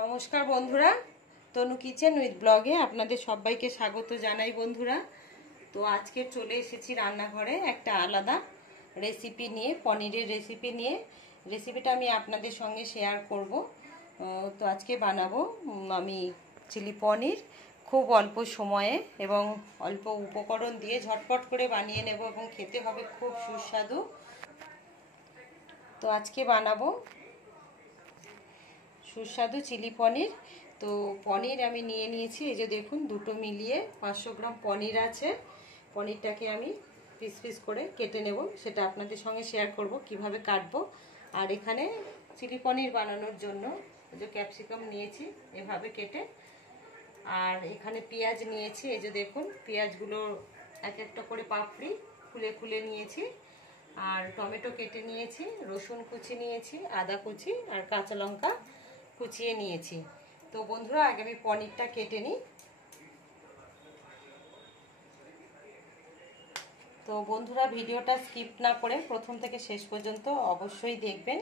নমস্কার বন্ধুরা, তনু kitchen with ব্লগে আপনাদের সবাইকে স্বাগত জানাই বন্ধুরা। তো আজকে চলে এসেছি রান্নাঘরে একটা আলাদা রেসিপি নিয়ে, পনিরের রেসিপি নিয়ে। রেসিপিটা আমি আপনাদের সঙ্গে শেয়ার করব। তো আজকে বানাবো আমি চিলি পনির, খুব অল্প সময়ে এবং অল্প উপকরণ দিয়ে ঝটপট করে বানিয়ে নেব এবং খেতে হবে খুব সুস্বাদু। তো আজকে বানাবো সুস্বাদু চিলি পনির। তো পনির আমি নিয়ে নিয়েছি, এই যে দেখুন, দুটো মিলিয়ে 500 গ্রাম পনির আছে। পনিরটাকে আমি পিস পিস করে কেটে নেব, সেটা আপনাদের সঙ্গে শেয়ার করব কিভাবে কাটবো। আর এখানে চিলি পনির বানানোর জন্য যে ক্যাপসিকাম নিয়েছি এভাবে কেটে, আর এখানে পেঁয়াজ নিয়েছি, এই যে দেখুন পেঁয়াজগুলো এক একটা করে পাপড়ি খুলে খুলে নিয়েছি। আর টমেটো কেটে নিয়েছি, রসুন কুচি নিয়েছি, আদা কুচি আর কাঁচা লঙ্কা কুচিয়ে নিয়েছি। তো বন্ধুরা, আগে আমি পনিরটা কেটে নিই। তো বন্ধুরা, ভিডিওটা স্কিপ না করে প্রথম থেকে শেষ পর্যন্ত অবশ্যই দেখবেন,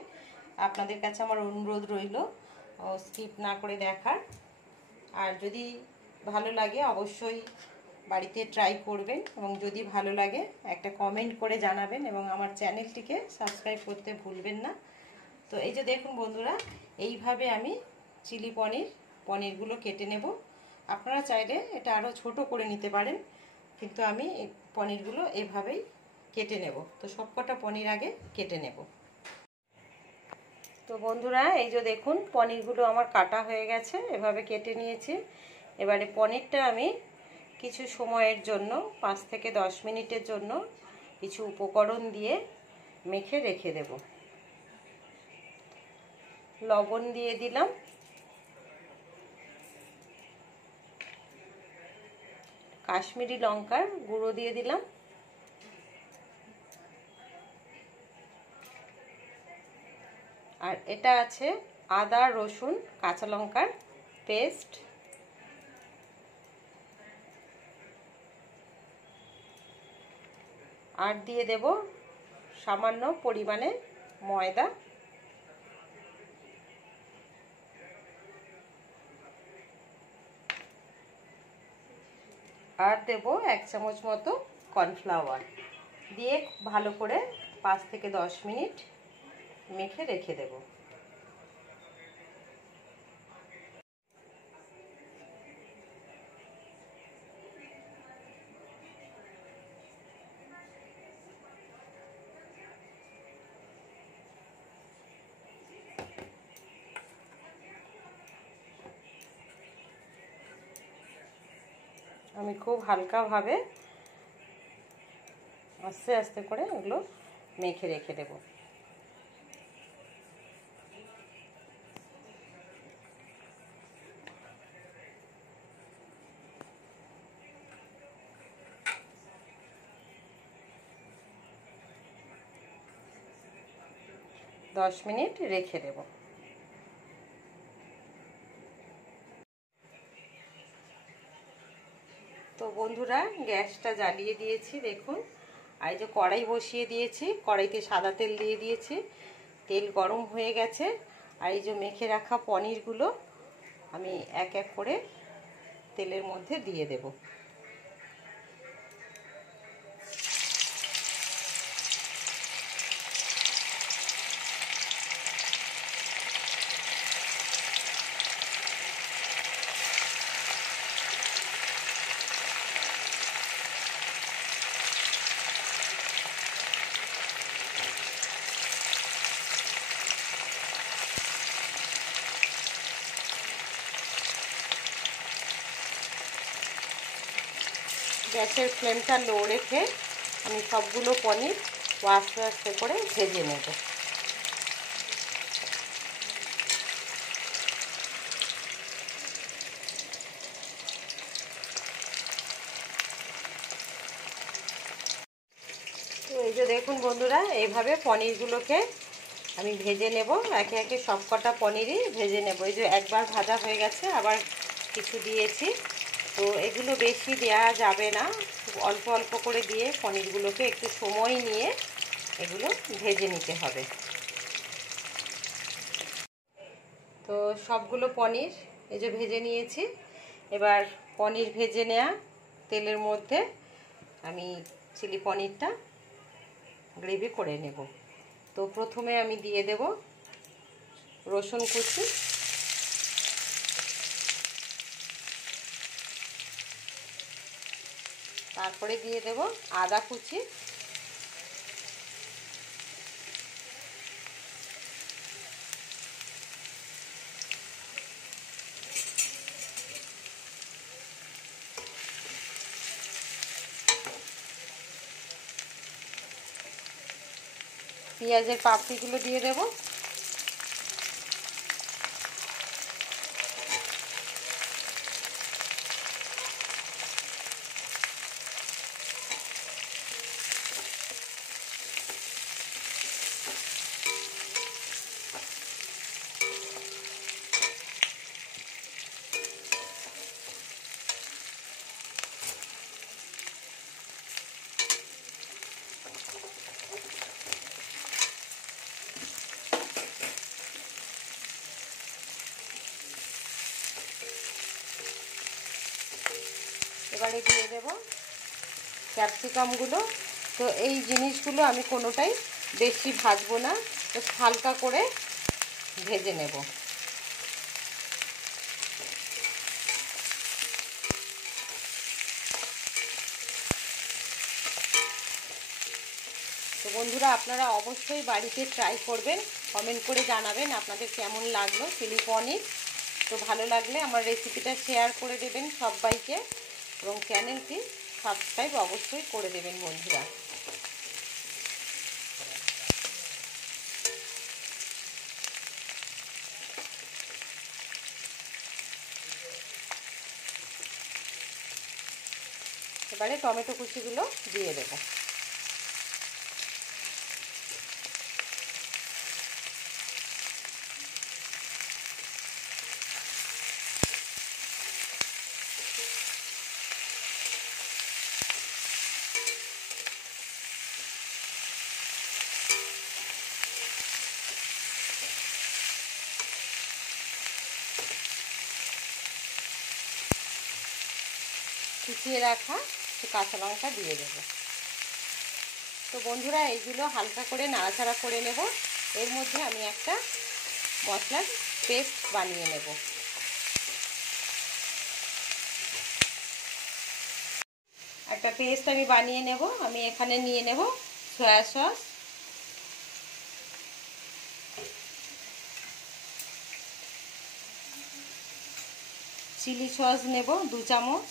আপনাদের কাছে আমার অনুরোধ রইল স্কিপ না করে দেখার। আর যদি ভালো লাগে অবশ্যই বাড়িতে ট্রাই করবেন, এবং যদি ভালো লাগে একটা কমেন্ট করে জানাবেন, এবং আমার চ্যানেলটিকে সাবস্ক্রাইব করতে ভুলবেন না। তো এই যে দেখুন বন্ধুরা, এইভাবে আমি চিলি পনিরগুলো কেটে নেব। আপনারা চাইলে এটা আরও ছোট করে নিতে পারেন, কিন্তু আমি এই পনিরগুলো এভাবেই কেটে নেব। তো সবকটা পনির আগে কেটে নেব। তো বন্ধুরা, এই যে দেখুন পনিরগুলো আমার কাটা হয়ে গেছে, এভাবে কেটে নিয়েছি। এবারে পনিরটা আমি কিছু সময়ের জন্য 5 থেকে 10 মিনিটের জন্য কিছু উপকরণ দিয়ে মেখে রেখে দেব। লবণ দিয়ে দিলাম, কাশ্মীরি লঙ্কার গুঁড়ো দিয়ে দিলাম, আর এটা আছে আদা রসুন কাঁচা লঙ্কার পেস্ট, আর দিয়ে দেব সামান্য পরিমাণে ময়দা, আর দেব 1 চামচ মতো কর্নফ্লাওয়ার দিয়ে ভালো করে 5 থেকে 10 মিনিট মেখে রেখে দেব। আমি খুব হালকাভাবে আস্তে আস্তে করে এগুলো মেখে রেখে দেব। দশ মিনিট রেখে দেব। তো বন্ধুরা, গ্যাসটা জ্বালিয়ে দিয়েছি দেখুন, আর এই যে কড়াই বসিয়ে দিয়েছি, কড়াইতে সাদা তেল দিয়ে দিয়েছি, তেল গরম হয়ে গেছে। আর এই যে মেখে রাখা পনিরগুলো আমি এক এক করে তেলের মধ্যে দিয়ে দেব। গ্যাসের ফ্লেমটা লো রেখে আমি সবগুলো পনির আস্তে আস্তে করে ভেজে নেব। তো এই যে দেখুন বন্ধুরা, এইভাবে পনিরগুলোকে আমি ভেজে নেব, একে একে সবকটা পনিরই ভেজে নেব। এই যে একবার ভাজা হয়ে গেছে, আবার কিছু দিয়েছি। তো এগুলো বেশি দেওয়া যাবে না, খুব অল্প অল্প করে দিয়ে পনিরগুলোকে একটু সময় নিয়ে এগুলো ভেজে নিতে হবে। তো সবগুলো পনির এই যে ভেজে নিয়েছি। এবার পনির ভেজে নেওয়া তেলের মধ্যে আমি চিলি পনিরটা গ্রেভি করে নেব। তো প্রথমে আমি দিয়ে দেব রসুন কুচি, তারপরে দিয়ে দেব আদা কুচি, পেঁয়াজের পাপড়িগুলো দিয়ে দেব, এবারে দিয়ে দেব ক্যাপসিকামগুলো। তো এই জিনিসগুলো আমি কোনোটাই বেশি ভাজবো না, তো হালকা করে ভেজে নেব। তো বন্ধুরা, আপনারা অবশ্যই বাড়িতে ট্রাই করবেন, কমেন্ট করে জানাবেন আপনাদের কেমন লাগলো চিলি পনির। তো ভালো লাগলে আমার রেসিপিটা শেয়ার করে দেবেন সবাইকে, এবং চ্যানেলটি সাবস্ক্রাইব অবশ্যই করে দেবেন বন্ধুরা। এবারে টমেটো কুচিগুলো দিয়ে দেবো। কুচিয়ে রাখা কাঁচা লঙ্কা দিয়ে দেবো। তো বন্ধুরা, এইগুলো হালকা করে নাড়াচাড়া করে নেব। এর মধ্যে আমি একটা মশলার পেস্ট বানিয়ে নেব। একটা পেস্ট আমি বানিয়ে নেব। আমি এখানে নিয়ে নেব সয়া সস, চিলি সস নেব 2 চামচ,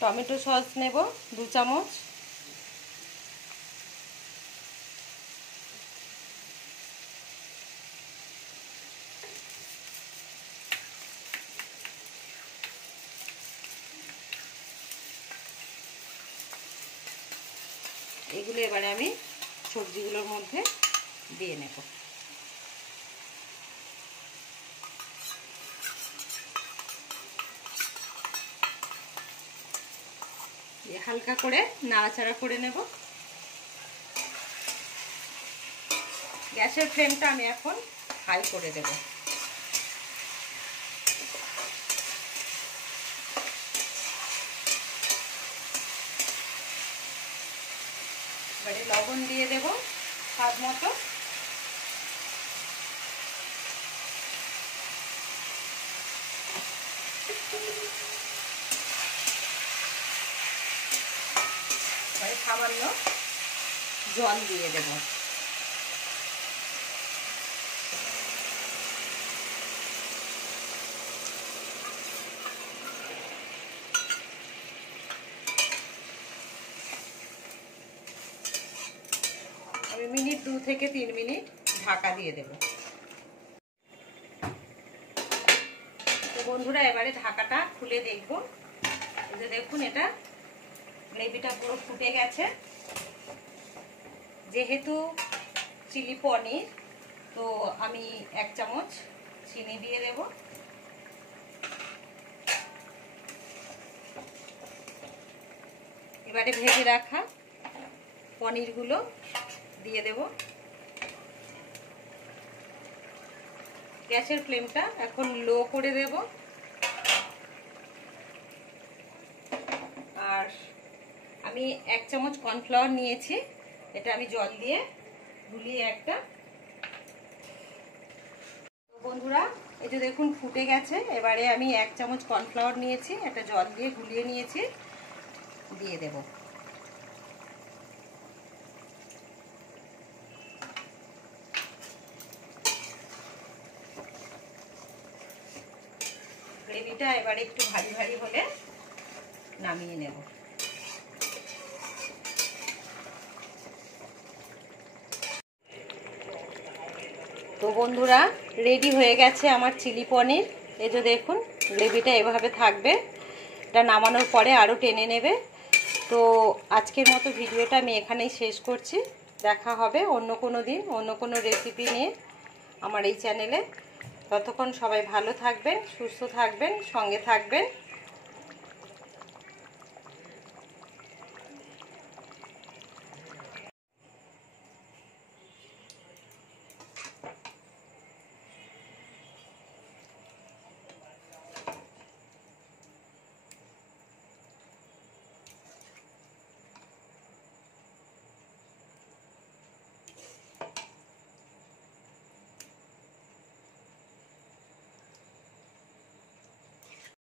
টমেটো সস নেব 2 চামচ, এগুলো এবারে আমি সবজিগুলোর মধ্যে দিয়ে নেব। হালকা করে নাড়াচাড়া করে নেব। গ্যাসের ফ্লেমটা আমি এখন হাই করে দেব। এবারে লবণ দিয়ে দেব স্বাদ মতো। এবারে সামান্য জল দিয়ে দেব। আমি মিনিট 2 থেকে 3 মিনিট ঢাকা দিয়ে দেব। তো বন্ধুরা, এবারে ঢাকাটা খুলে দেখব। এই যে দেখুন, এটা গ্রেভিটা পুরো ফুটে গেছে। যেহেতু চিলি পনির, তো আমি 1 চামচ চিনি দিয়ে দেব। এবারে ভেজে রাখা পনিরগুলো দিয়ে দেব। গ্যাসের ফ্লেমটা এখন লো করে দেব। আর আমি 1 চামচ কর্নফ্লাওয়ার নিয়েছি, এটা আমি জল দিয়ে গুলিয়ে একটা। বন্ধুরা এই যে দেখুন ফুটে গেছে। এবারে আমি 1 চামচ কর্নফ্লাওয়ার নিয়েছি, এটা জল দিয়ে গুলিয়ে নিয়েছি, দিয়ে দেব। গ্রেভিটা এবারে একটু ভারী ভারী হলে নামিয়ে নেব। তো বন্ধুরা রেডি হয়ে গেছে আমার চিলি পনির। এই যে দেখুন গ্রেভিটা এভাবে থাকবে, এটা নামানোর পরে আরও টেনে নেবে। তো আজকের মতো ভিডিওটা আমি এখানেই শেষ করছি। দেখা হবে অন্য কোনো দিন অন্য কোনো রেসিপি নিয়ে আমার এই চ্যানেলে। ততক্ষণ সবাই ভালো থাকবেন, সুস্থ থাকবেন, সঙ্গে থাকবেন।